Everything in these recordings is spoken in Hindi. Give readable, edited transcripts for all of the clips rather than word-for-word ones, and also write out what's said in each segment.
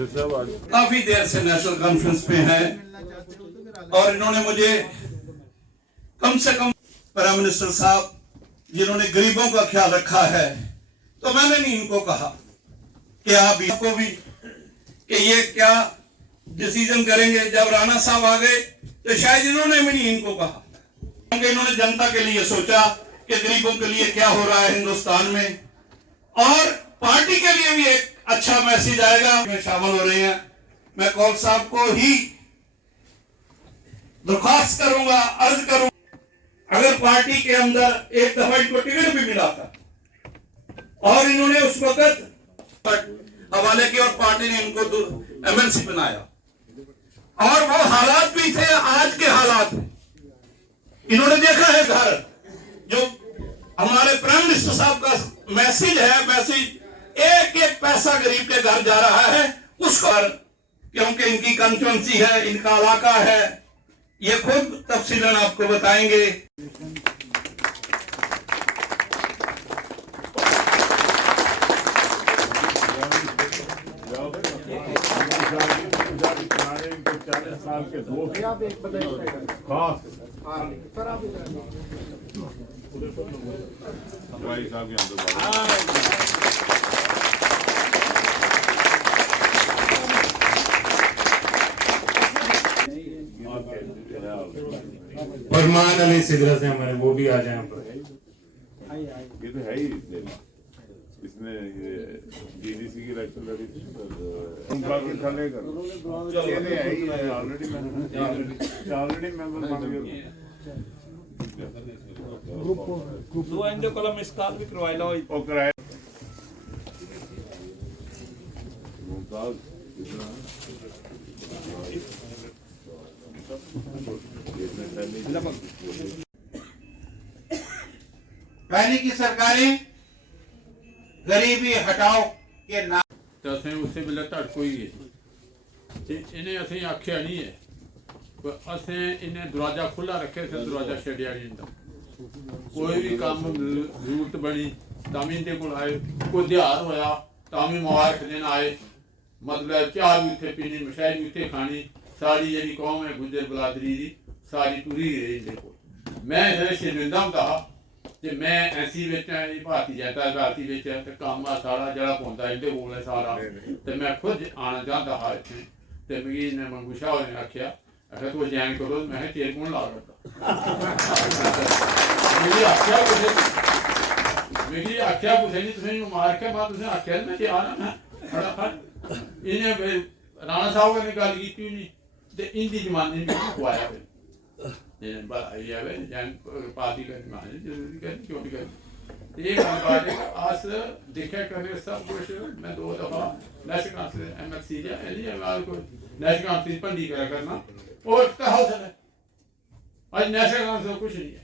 काफी देर से नेशनल कॉन्फ्रेंस पे हैं और इन्होंने मुझे कम से कम प्राइम मिनिस्टर साहब जिन्होंने गरीबों का ख्याल रखा है, तो मैंने नहीं इनको कहा कि आप इनको भी कि ये क्या डिसीजन करेंगे। जब राणा साहब आ गए तो शायद इन्होंने भी नहीं इनको कहा, क्योंकि इन्होंने जनता के लिए सोचा कि गरीबों के लिए क्या हो रहा है हिंदुस्तान में, और पार्टी के लिए भी एक अच्छा मैसेज आएगा। में शामिल हो रहे हैं, मैं कौल साहब को ही दरख्वास्त करूंगा, अर्ज करूंगा, अगर पार्टी के अंदर एक दफा इनको टिकट भी मिला था और इन्होंने उस वक्त हवाले किया और पार्टी ने इनको एमएलसी बनाया, और वो हालात भी थे आज के हालात। इन्होंने देखा है घर जो हमारे प्राइम मिनिस्टर साहब का मैसेज है, मैसेज एक एक पैसा गरीब के घर जा रहा है उसको, क्योंकि इनकी कंस्टिट्यूएंसी है, इनका इलाका है, ये खुद तफसीलन आपको बताएंगे। साल के दो खास फरमान अली सिगरा से हमारे वो भी आ जाए यहाँ पर। ये तो है ही, इसने डीडीसी की इलेक्शन लड़ी थी, ऑलरेडी मेंबर बन गए। दो इंदे कलम इसकाल भी करवाई लो और कराए मुमताज पहले की सरकारें गरीबी हटाओ के नाम तो असें उसे वेले धड़को ही ते इन्हें असें आख्या नहीं है, पर असें इन्हें दरवाजा खुला रखे से दरवाजा छड्डिया नहीं इंदा। कोई भी काम जरूरत बनी तामी इंदे कोल आए, कोई त्योहार होया तामी मुबारक देन आए, मतलब चाह भी उत्थे पीनी, मिठाई भी उत्थे खानी, सारी जेह्ड़ी कौम है गुज्जर बलादरी दी सारी टुरी गई इंदे कोल। मैं जेह्ड़ा शर्मिंदा होंदा हा ते मैं ऐसी बिच भारती जनता पार्टी बिच ते कम्म सारा जेह्ड़ा पौंदा इंदे कोल है सारा, ते मैं खुद आना चाहता हा इत्थे, ते मिगी इन्ने मंगू शाह होरें आखेआ आखेआ तू ज्वाइन करो, मैं तेरे कौन ला करदा मिगी आखेआ कुसै नहीं, तुसें मुबारक है, मैं तुसें आखेआ मैं त्यार हां, मैं फटाफट इन्हें राणा साहब कन्नै गल कीती नहीं ते इंदी जमाने भी खुआया फिर पार्टी का जरूरी करनी क्यों नहीं करनी। ये गलबात है अस दिक्खेआ करने सब कुछ। मैं 2 दफा नेशनल काउंसिल एमएलसी जा नेशनल काउंसिल भंडी करा करना और हौसल है, अज नेशनल काउंसिल कुछ नहीं है।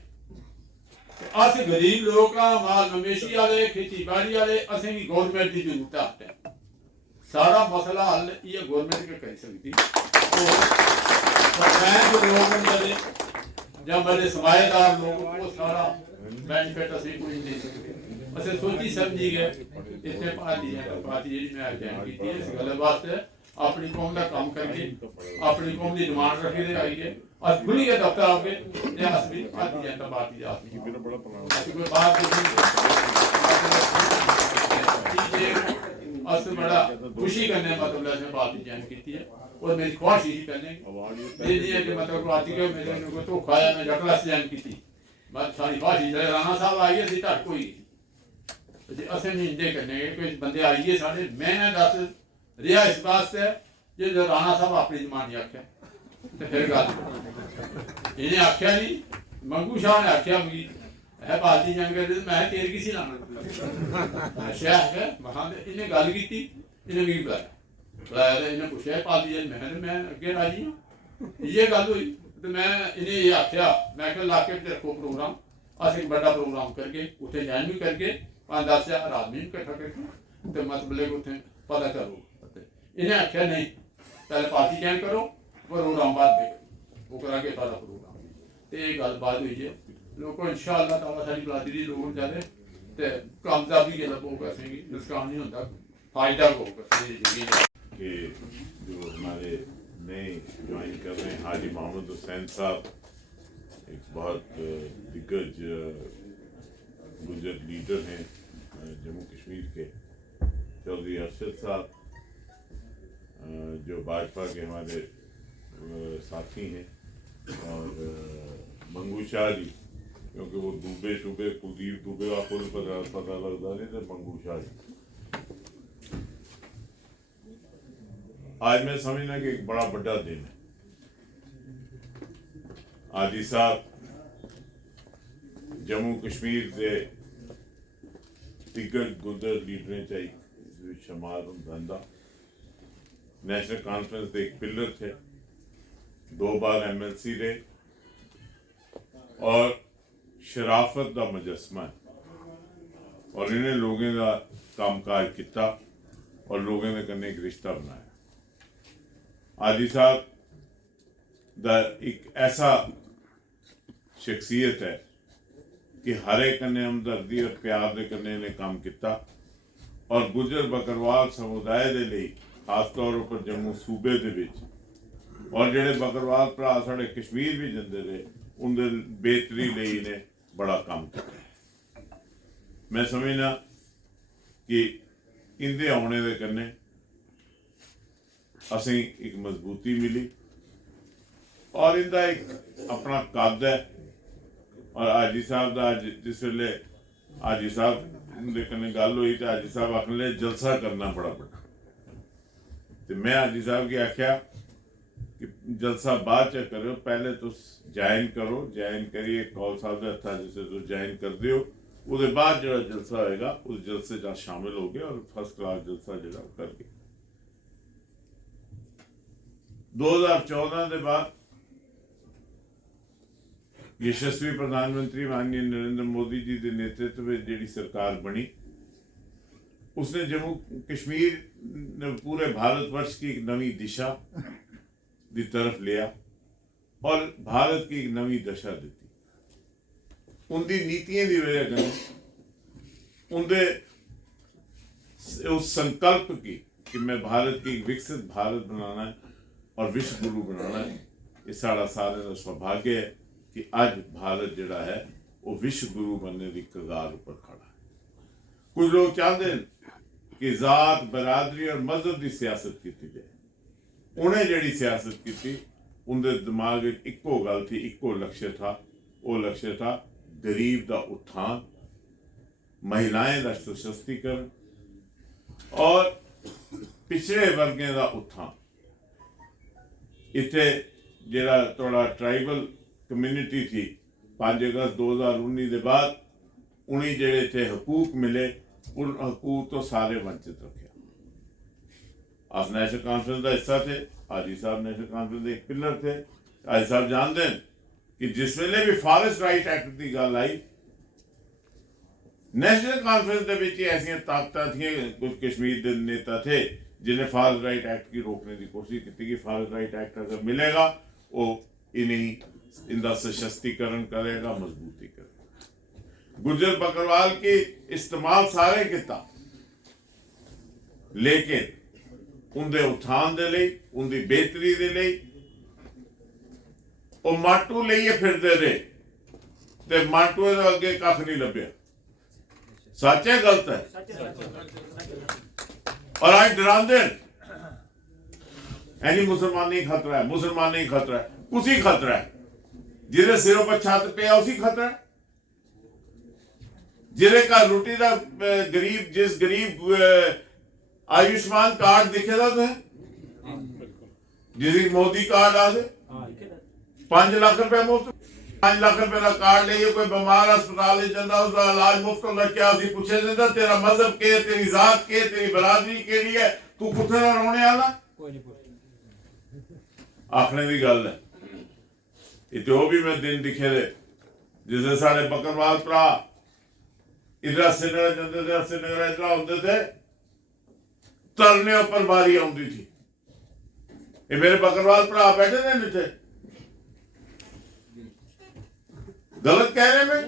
अस गरीब लोग माल मवेशी वाले खेती बाड़ी वाले असें भी गौरमेंट की जरूरत है। सारा मसला हल ये गौरमेंट के कर सकती लोग जब मेरे समाएदार लोग को सारा बेनिफिट असें कोई नहीं दे सकते। असें सोची समझी गए इतने पार्टी जी मैं ज्वाइन की इस गल वास्ते अपनी कौम का काम करके अपनी कौम की डिमांड रखी आइए अस खुलिए दफ्तर आके अस भी भारतीय जनता पार्टी अस बड़ा खुशी करने मतलब असें पार्टी ज्वाइन की है और मेरी ख्वाहिश ही करने कि मतलब पार्टी के मेरे को धोखा आया मैं जट क्लास ज्वाइन की बस सारी ख्वाहिश राणा साहब आइए सी धड़क होई असें नहीं इंदे करने कोई बंदे आइए साढ़े मैं दस रिहा इस वास्ते जो राणा साहब अपनी जमानी आख्या तो फिर गल इन्हें आख्या नहीं, मंगू शाह ने आख्या मिगी है पार्टी ज्वाइन कर मैं तेर किसी लाना अच्छा है महा इन्हें गल की इन्हें मिगी बुलाया इन्हें पूछा पार्टी मैं अगे राजी हाँ ये गल हुई तो मैं इन्हें ये आख्या मैं इलाके में रखो प्रोग्राम अस एक बड़ा प्रोग्राम करके उत्थे ज्वाइन भी करके 5-10 हज़ार आदमी इकट्ठा करके तो मतलब उत्थे पता करो। इन्हें आख्या नहीं पहले पार्टी ज्वाइन करो प्रोग्राम बाद में वो करा के सारा प्रोग्राम तो ये गलबात हुई है। लोगों इंशाअल्लाह ताला सारी बरादरी लोग जाते तो कामयाबी के होगा नुकसान नहीं होता फायदा होगा। कि जो हमारे नए ज्वाइन कर रहे हैं हाजी मोहम्मद हुसैन साहब, एक बहुत दिग्गज गुजर लीडर हैं जम्मू कश्मीर के, चौधरी अरशद साहब जो भाजपा के हमारे साथी हैं, और मंगू शाह जी, क्योंकि वो दुबे शुबे कुलदीप दुबे का खुद पता लगता नहीं तो मंगू शाह जी। आज मैं समझना कि एक बड़ा बड़ा दिन है। आदि साहब जम्मू कश्मीर के दिग्गज गुजर लीडरें चाहिए शमाल धंधा नेशनल कॉन्फ्रेंस के एक पिलर थे, 2 बार MLC रहे और शराफत का मुजस्मा है, और इन्हें लोगों का कामकाज किया और लोगों के कन्ने एक रिश्ता बनाया। आदि साहब दा एक ऐसा शख्सियत है कि हर एक कन्ने हमदर्दी और प्यार के कन्ने ने काम किया, और गुजर बकरवाल समुदाय के लिए खास तौर पर जम्मू सूबे के विच और जेडे बकरवाल भरा साढ़े कश्मीर भी जाते रहे उनके बेहतरी लिए ने बड़ा काम किया। मैं समझना कि इनके आने के कन्ने असें एक मजबूती मिली और इनका एक अपना कद है। और आजी साहब का अज जिस वेले आजी साहब के कन्ने गल हुई तो आजी साहब आखने जलसा करना बड़ा बड़ा, तो मैं आजी साहब की आख्या कि जलसा बाद च करो, पहले तुम ज्वाइन करो, ज्वाइन करिए कौल साहब के हथा जिसे तुम ज्वाइन कर दियो, उसके बाद जो जलसा होएगा उस जलसे च शामिल हो गए और फर्स्ट क्लास जलसा जो कर गए। 2014 के बाद यशस्वी प्रधानमंत्री माननीय नरेंद्र मोदी जी के नेतृत्व में जी सरकार बनी, उसने जम्मू कश्मीर पूरे भारतवर्ष की एक नवी दिशा की तरफ लिया और भारत की एक नवी दशा दी। उनकी नीतियों की वजह से उनके उस संकल्प की कि मैं भारत की एक विकसित भारत बनाना है और विश्व गुरु बनाना है, ये सारा सारे का सौभाग्य है कि आज भारत जड़ा है वो विश्व गुरु बनने की कगार पर खड़ा है। कुछ लोग चाहते हैं कि जात बरादरी और मजहब की सियासत की जाए, उन्हें जड़ी सियासत की उनके दिमाग में इको गल थी, इको लक्ष्य था, वो लक्ष्य था गरीब का उत्थान, महिलाएं का सशक्तिकरण और पिछड़े वर्गों का उत्थान। इतने जरा थोड़ा ट्राइबल कम्यूनिटी थी 5 अगस्त 2019 के बाद उन्हें जेड़े थे हकूक मिले, उन हकूक तो सारे वंचित रखे। आप नेशनल कॉन्फ्रेंस का हिस्सा थे, आजी साहब नेशनल कॉन्फ्रेंस के एक पिलर थे। आजी साहब जानते हैं कि जिस वेले भी फॉरेस्ट राइट एक्ट की गल आई, नेशनल कॉन्फ्रेंस के ऐसी ताकत थी, कुछ कश्मीर के नेता थे जिन्हें फॉरेस्ट राइट एक्ट की रोकने की कोशिश की कि फॉरेस्ट राइट एक्ट अगर मिलेगा वो इन्हीं इनका सशक्तिकरण करेगा, मजबूती करेगा। गुजर बकरवाल की इस्तेमाल सारे किया, लेकिन उनके उत्थान के लिए, उनकी बेहतरी के लिए वो माटू लिए फिरते रहे, ते माटू अगे कख नहीं लभ्या। सच है गलत है? और आज डराते हैं मुसलमान नहीं खतरा है, मुसलमान नहीं खतरा है, उसी खतरा है जिसे सिरों पर छत पे उसी खतरा है। जिले का रोटी का गरीब, जिस गरीब आयुष्मान कार्ड दिखेगा तो है, जिस मोदी कार्ड आ गए 5 लाख रुपए मुफ्त, 5 लाख रुपए का कार्ड लेके कोई बीमार अस्पताल जाता, उसका इलाज मुफ्त होता, क्या उसी पूछे जाता तेरा मजहब के, तेरी जात के, तेरी बरादरी के लिए तू कुत्थे ना रोने आना? आखने की गल है। इतने भी मैं दिन दिखे दे जिसे साढ़े बकरवाल भरा इधर श्रीनगर जाते थे, श्रीनगर इधर होते थे, तरने पर बारी आती थी। ये मेरे बकरवाल भरा बैठे थे नीचे, गलत कह रहे मैं?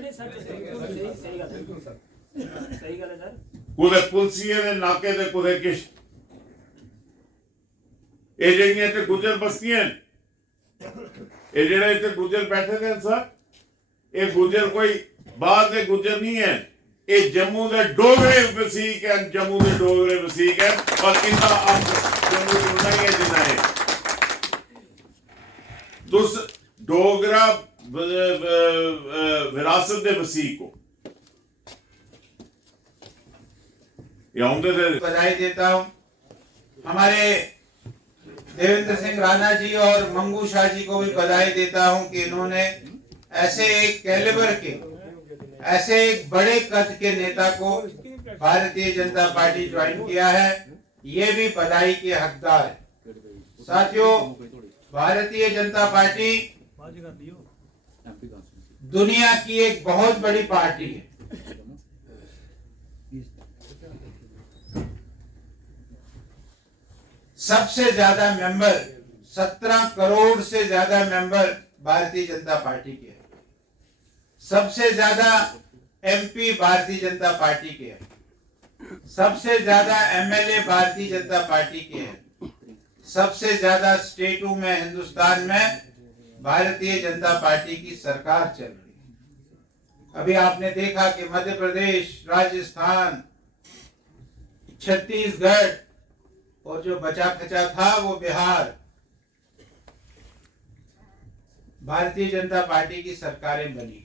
कुछ पुलिसिये ने नाके थे, कुछ किश ਇਹ ਜਿਹੜੀਆਂ ਇੱਥੇ ਗੁੱਜਰ ਬਸਤੀਆਂ ਨੇ, ਇਹ ਜਿਹੜੇ ਇੱਥੇ ਗੁੱਜਰ ਬੈਠੇ ਨੇ ਸਰ, ਇਹ ਗੁੱਜਰ ਕੋਈ ਬਾਹਰ ਦੇ ਗੁੱਜਰ ਨਹੀਂ ਹੈ, ਇਹ ਜੰਮੂ ਦੇ ਡੋਗਰੇ ਵਸੀਕ ਹੈ, ਜੰਮੂ ਦੇ ਡੋਗਰੇ ਵਸੀਕ ਹੈ, और इनका अब जम्मू जुड़ना ही है जिन्ना है तुस डोगरा विरासत दे वसीक हो। बधाई देता हूं हमारे देवेंद्र सिंह राणा जी और मंगू शाह जी को भी बधाई देता हूं कि इन्होंने ऐसे एक कैलिबर के, ऐसे एक बड़े कद के नेता को भारतीय जनता पार्टी ज्वाइन किया है। ये भी बधाई के हकदार है। साथियों, भारतीय जनता पार्टी दुनिया की एक बहुत बड़ी पार्टी है। सबसे ज्यादा मेंबर, 17 करोड़ से ज्यादा मेंबर भारतीय जनता पार्टी के हैं। सबसे ज्यादा एमपी भारतीय जनता पार्टी के हैं। सबसे ज्यादा एमएलए भारतीय जनता पार्टी के हैं। सबसे ज्यादा स्टेटों में हिंदुस्तान में भारतीय जनता पार्टी की सरकार चल रही है। अभी आपने देखा कि मध्य प्रदेश, राजस्थान, छत्तीसगढ़ और जो बचा खचा था वो बिहार, भारतीय जनता पार्टी की सरकारें बनी।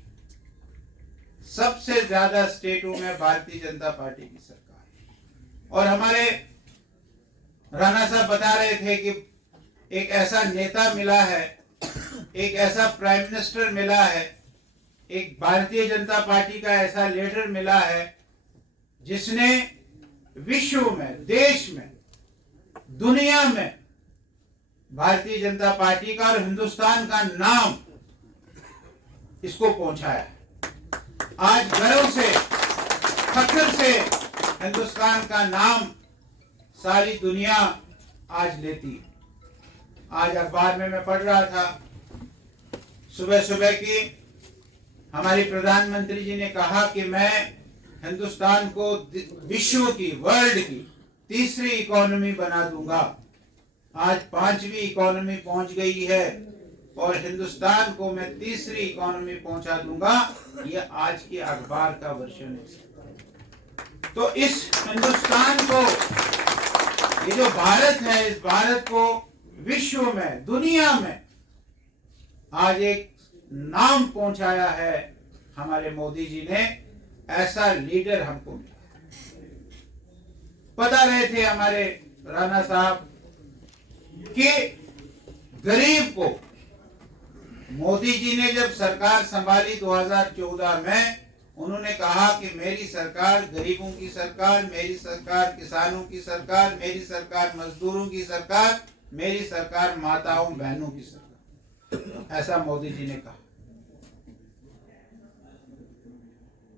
सबसे ज्यादा स्टेटों में भारतीय जनता पार्टी की सरकार। और हमारे राणा साहब बता रहे थे कि एक ऐसा नेता मिला है, एक ऐसा प्राइम मिनिस्टर मिला है, एक भारतीय जनता पार्टी का ऐसा लीडर मिला है जिसने विश्व में, देश में, दुनिया में भारतीय जनता पार्टी का और हिंदुस्तान का नाम इसको पहुंचाया। आज गर्व से, फख्र से हिंदुस्तान का नाम सारी दुनिया आज लेती है। आज अखबार में मैं पढ़ रहा था सुबह सुबह की, हमारी प्रधानमंत्री जी ने कहा कि मैं हिंदुस्तान को विश्व की, वर्ल्ड की तीसरी इकोनॉमी बना दूंगा। आज 5वीं इकोनॉमी पहुंच गई है और हिंदुस्तान को मैं तीसरी इकोनॉमी पहुंचा दूंगा। ये आज के अखबार का वर्षन है। तो इस हिंदुस्तान को, ये जो भारत है, इस भारत को विश्व में, दुनिया में आज एक नाम पहुंचाया है हमारे मोदी जी ने। ऐसा लीडर हमको मिला। बता रहे थे हमारे राणा साहब कि गरीब को मोदी जी ने जब सरकार संभाली 2014 में, उन्होंने कहा कि मेरी सरकार गरीबों की सरकार, मेरी सरकार किसानों की सरकार, मेरी सरकार मजदूरों की सरकार, मेरी सरकार माताओं बहनों की सरकार। ऐसा मोदी जी ने कहा।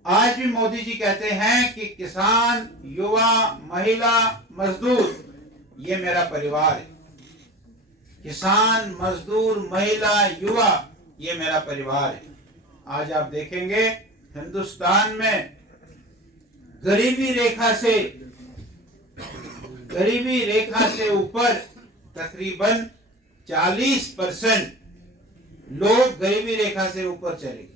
आज भी मोदी जी कहते हैं कि किसान, युवा, महिला, मजदूर ये मेरा परिवार है। किसान, मजदूर, महिला, युवा ये मेरा परिवार है। आज आप देखेंगे हिंदुस्तान में गरीबी रेखा से ऊपर तकरीबन 40% लोग गरीबी रेखा से ऊपर चले गए।